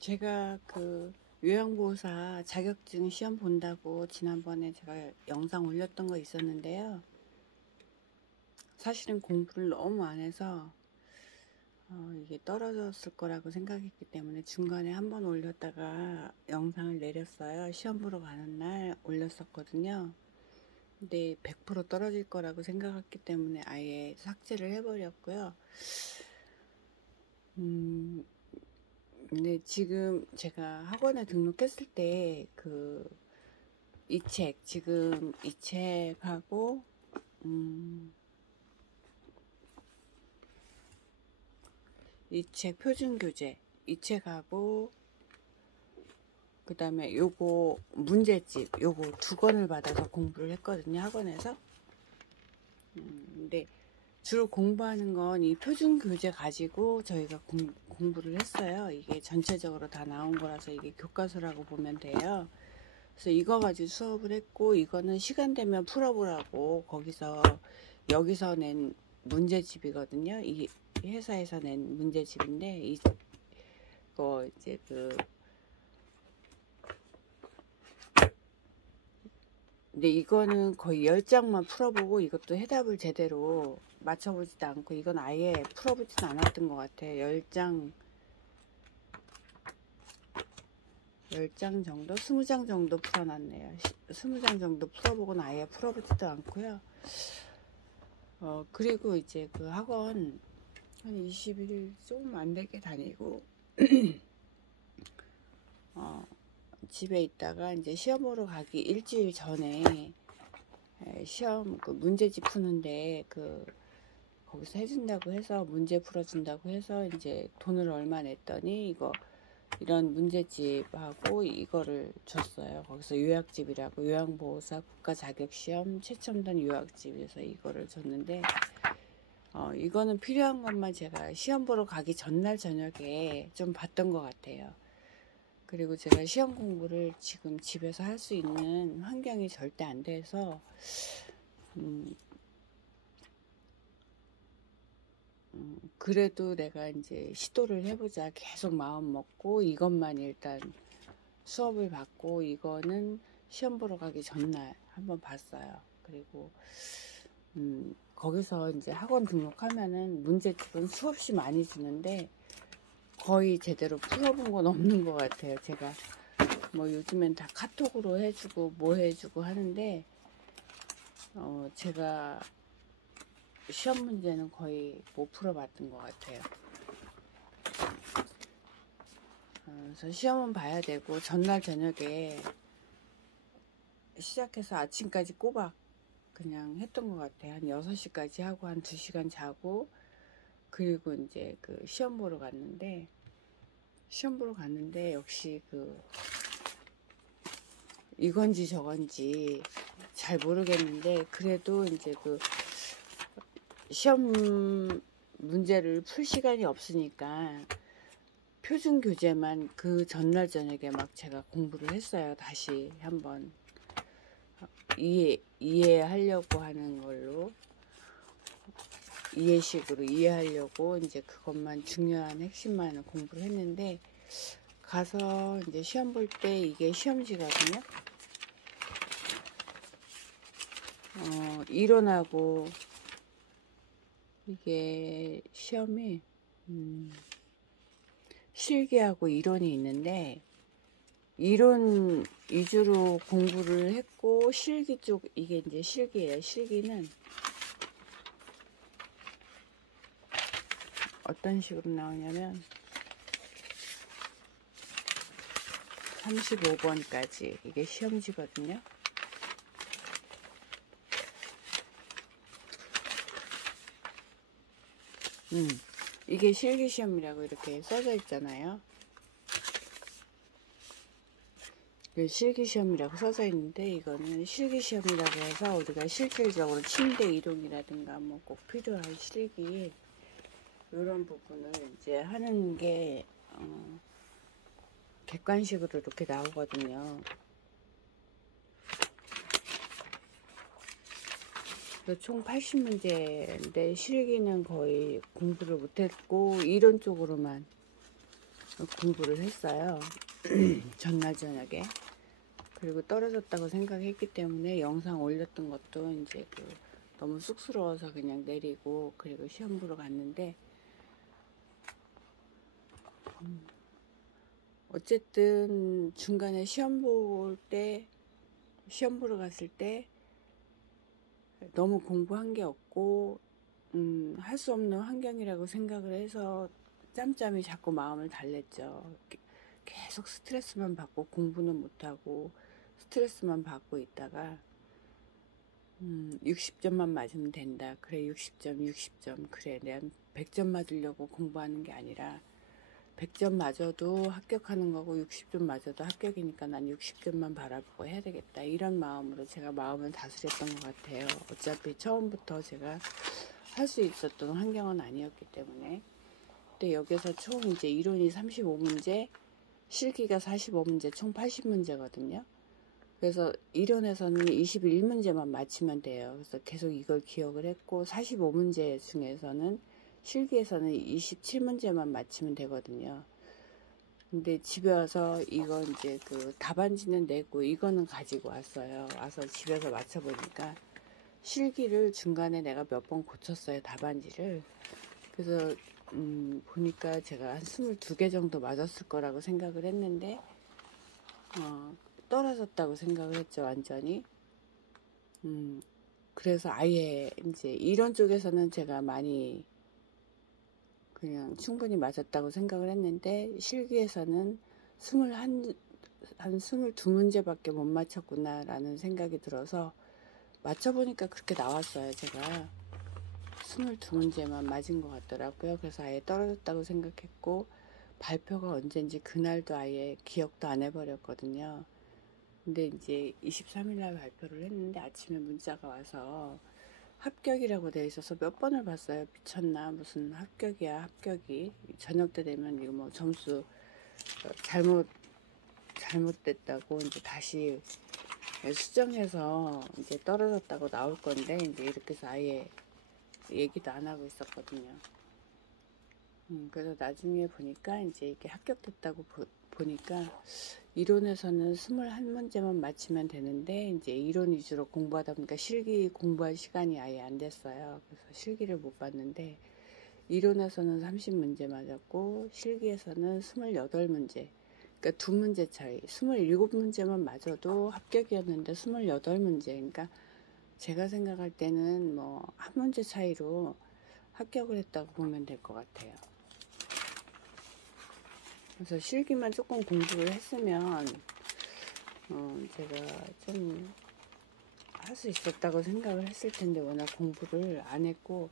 제가 그 요양보호사 자격증 시험 본다고 지난번에 제가 영상 올렸던 거 있었는데요. 사실은 공부를 너무 안 해서 이게 떨어졌을 거라고 생각했기 때문에 중간에 한번 올렸다가 영상을 내렸어요. 시험 보러 가는 날 올렸었거든요. 근데 100% 떨어질 거라고 생각했기 때문에 아예 삭제를 해버렸고요. 근데 지금 제가 학원에 등록했을 때 지금 이 책하고 이 책 표준교재 이 책하고 그 다음에 요거 문제집 요거 2권을 받아서 공부를 했거든요, 학원에서. 근데 주로 공부하는 건 이 표준교재 가지고 저희가 공부를 했어요. 이게 전체적으로 다 나온 거라서 이게 교과서라고 보면 돼요. 그래서 이거 가지고 수업을 했고, 이거는 시간 되면 풀어보라고 여기서 낸 문제집이거든요. 이 회사에서 낸 문제집인데, 이거 이제 근데 이거는 거의 10장만 풀어보고 이것도 해답을 제대로 맞춰보지도 않고, 이건 아예 풀어보지도 않았던 것 같아요. 10장 정도? 20장 정도 풀어놨네요. 20장 정도 풀어보고는 아예 풀어보지도 않고요. 그리고 이제 그 학원 한 20일 조금 안 되게 다니고, 집에 있다가 이제 시험 보러 가기 일주일 전에 시험 문제집 푸는데 거기서 해준다고 해서 문제 풀어준다고 해서 이제 돈을 얼마 냈더니 이런 문제집하고 이거를 줬어요. 거기서 요약집이라고 요양보호사 국가자격시험 최첨단 요약집에서 이거를 줬는데 이거는 필요한 것만 제가 시험 보러 가기 전날 저녁에 좀 봤던 것 같아요. 그리고 제가 시험 공부를 지금 집에서 할 수 있는 환경이 절대 안 돼서 그래도 내가 이제 시도를 해보자 계속 마음 먹고 이것만 일단 수업을 받고 이거는 시험 보러 가기 전날 한번 봤어요. 그리고 거기서 이제 학원 등록하면은 문제집은 수없이 많이 주는데 거의 제대로 풀어본 건 없는 것 같아요. 제가 뭐 요즘엔 다 카톡으로 해주고 뭐 해주고 하는데 제가 시험 문제는 거의 못 풀어봤던 것 같아요. 그래서 시험은 봐야 되고 전날 저녁에 시작해서 아침까지 꼬박 그냥 했던 것 같아요. 한 6시까지 하고 한 2시간 자고 그리고 이제 시험 보러 갔는데 역시 이건지 저건지 잘 모르겠는데 그래도 이제 시험 문제를 풀 시간이 없으니까 표준 교재만 그 전날 저녁에 막 제가 공부를 했어요. 다시 한번 이해하려고 하는 걸로 이해식으로 이해하려고 이제 그것만 중요한 핵심만 공부를 했는데 가서 이제 시험 볼 때 이게 시험지거든요. 이론하고 이게 시험이 실기하고 이론이 있는데 이론 위주로 공부를 했고 실기 쪽 이게 이제 실기예요. 실기는 어떤 식으로 나오냐면 35번까지 이게 시험지거든요. 이게 실기시험이라고 이렇게 써져 있잖아요. 실기시험이라고 써져 있는데 이거는 실기시험이라고 해서 우리가 실질적으로 침대 이동이라든가 뭐 꼭 필요한 실기 이런 부분을 이제 하는 게 객관식으로 이렇게 나오거든요. 총 80문제인데 실기는 거의 공부를 못했고 이론 쪽으로만 공부를 했어요. 전날 저녁에. 그리고 떨어졌다고 생각했기 때문에 영상 올렸던 것도 이제 너무 쑥스러워서 그냥 내리고, 그리고 시험 보러 갔는데, 어쨌든 중간에 시험 보러 갔을 때 너무 공부한 게 없고, 할 수 없는 환경이라고 생각을 해서 짬짬이 자꾸 마음을 달랬죠. 계속 스트레스만 받고 공부는 못하고 스트레스만 받고 있다가 60점만 맞으면 된다. 그래, 60점. 그래, 내가 100점 맞으려고 공부하는 게 아니라 100점 맞아도 합격하는 거고 60점 맞아도 합격이니까 난 60점만 바라보고 해야 되겠다. 이런 마음으로 제가 마음을 다스렸던 것 같아요. 어차피 처음부터 제가 할 수 있었던 환경은 아니었기 때문에. 근데 여기서 총 이제 이론이 35문제, 실기가 45문제, 총 80문제거든요. 그래서 이론에서는 21문제만 맞히면 돼요. 그래서 계속 이걸 기억을 했고, 45문제 중에서는 실기에서는 27문제만 맞히면 되거든요. 근데 집에 와서 이거 이제 답안지는 내고 이거는 가지고 왔어요. 와서 집에서 맞춰보니까 실기를 중간에 내가 몇 번 고쳤어요, 답안지를. 그래서 보니까 제가 한 22개 정도 맞았을 거라고 생각을 했는데 떨어졌다고 생각을 했죠, 완전히. 그래서 아예 이제 이런 쪽에서는 제가 많이 그냥 충분히 맞았다고 생각을 했는데, 실기에서는 한 22문제밖에 못 맞췄구나 라는 생각이 들어서 맞춰보니까 그렇게 나왔어요. 제가 22문제만 맞은 것 같더라고요. 그래서 아예 떨어졌다고 생각했고, 발표가 언젠지 그날도 아예 기억도 안 해버렸거든요. 근데 이제 23일날 발표를 했는데 아침에 문자가 와서 합격이라고 돼 있어서 몇 번을 봤어요. 미쳤나, 무슨 합격이야, 합격이. 저녁 때 되면 이거 뭐 점수 잘못됐다고 이제 다시 수정해서 이제 떨어졌다고 나올 건데, 이제 이렇게 해서 아예 얘기도 안 하고 있었거든요. 그래서 나중에 보니까 이제 이게 합격됐다고 보니까 이론에서는 21문제만 맞히면 되는데, 이제 이론 위주로 공부하다 보니까 실기 공부할 시간이 아예 안 됐어요. 그래서 실기를 못 봤는데, 이론에서는 30문제 맞았고 실기에서는 28문제. 그러니까 2문제 차이. 27문제만 맞아도 합격이었는데 28문제. 그러니까 제가 생각할 때는 뭐 한 문제 차이로 합격을 했다고 보면 될 것 같아요. 그래서 실기만 조금 공부를 했으면 제가 좀 할 수 있었다고 생각을 했을 텐데, 워낙 공부를 안 했고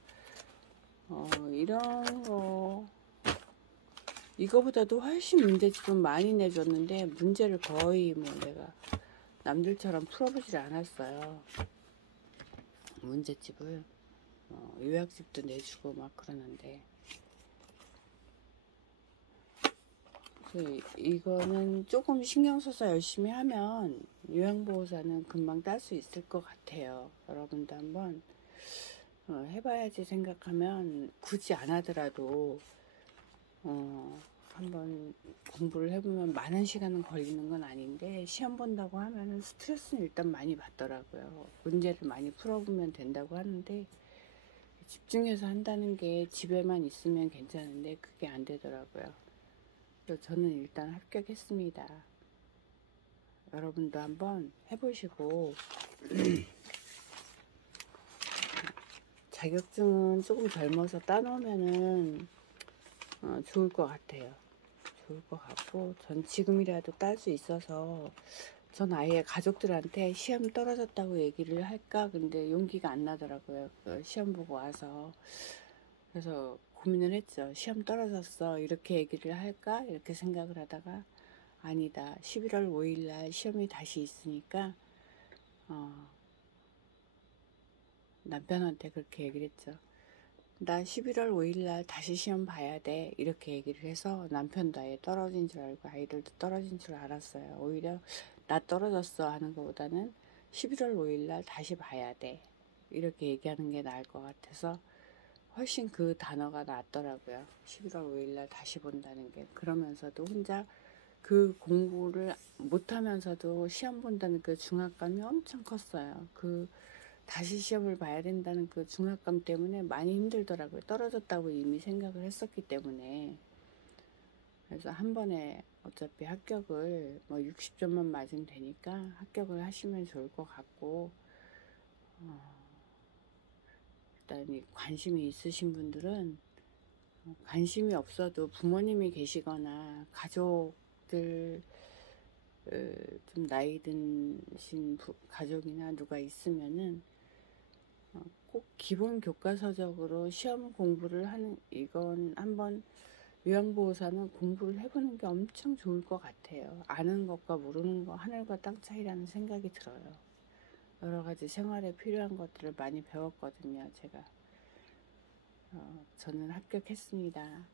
이런 거 이거보다도 훨씬 문제집은 많이 내줬는데 문제를 거의 뭐 내가 남들처럼 풀어보질 않았어요. 문제집을 요약집도 내주고 막 그러는데, 이거는 조금 신경 써서 열심히 하면 요양보호사는 금방 딸 수 있을 것 같아요. 여러분도 한번 해봐야지 생각하면 굳이 안 하더라도 한번 공부를 해보면 많은 시간은 걸리는 건 아닌데, 시험 본다고 하면은 스트레스는 일단 많이 받더라고요. 문제를 많이 풀어보면 된다고 하는데 집중해서 한다는 게 집에만 있으면 괜찮은데 그게 안 되더라고요. 그래서 저는 일단 합격했습니다. 여러분도 한번 해보시고 자격증은 조금 젊어서 따놓으면은 좋을 것 같아요. 좋을 것 같고, 전 지금이라도 딸 수 있어서 전 아예 가족들한테 시험 떨어졌다고 얘기를 할까, 근데 용기가 안 나더라고요. 시험 보고 와서. 그래서 고민을 했죠. 시험 떨어졌어, 이렇게 얘기를 할까 이렇게 생각을 하다가, 아니다, 11월 5일날 시험이 다시 있으니까 남편한테 그렇게 얘기를 했죠. 나 11월 5일날 다시 시험 봐야 돼, 이렇게 얘기를 해서 남편도 아예 떨어진 줄 알고 아이들도 떨어진 줄 알았어요. 오히려 나 떨어졌어 하는 것보다는 11월 5일날 다시 봐야 돼, 이렇게 얘기하는 게 나을 것 같아서 훨씬 그 단어가 낫더라고요. 11월 5일날 다시 본다는 게. 그러면서도 혼자 그 공부를 못하면서도 시험 본다는 그 중압감이 엄청 컸어요. 그 다시 시험을 봐야 된다는 그 중압감 때문에 많이 힘들더라고요. 떨어졌다고 이미 생각을 했었기 때문에. 그래서 한 번에 어차피 합격을 뭐 60점만 맞으면 되니까 합격을 하시면 좋을 것 같고, 일단 관심이 있으신 분들은 관심이 없어도 부모님이 계시거나 가족들, 좀 나이 드신 가족이나 누가 있으면은 꼭 기본 교과서적으로 시험 공부를 하는, 이건 한번 요양보호사는 공부를 해보는 게 엄청 좋을 것 같아요. 아는 것과 모르는 거 하늘과 땅 차이라는 생각이 들어요. 여러 가지 생활에 필요한 것들을 많이 배웠거든요, 제가. 저는 합격했습니다.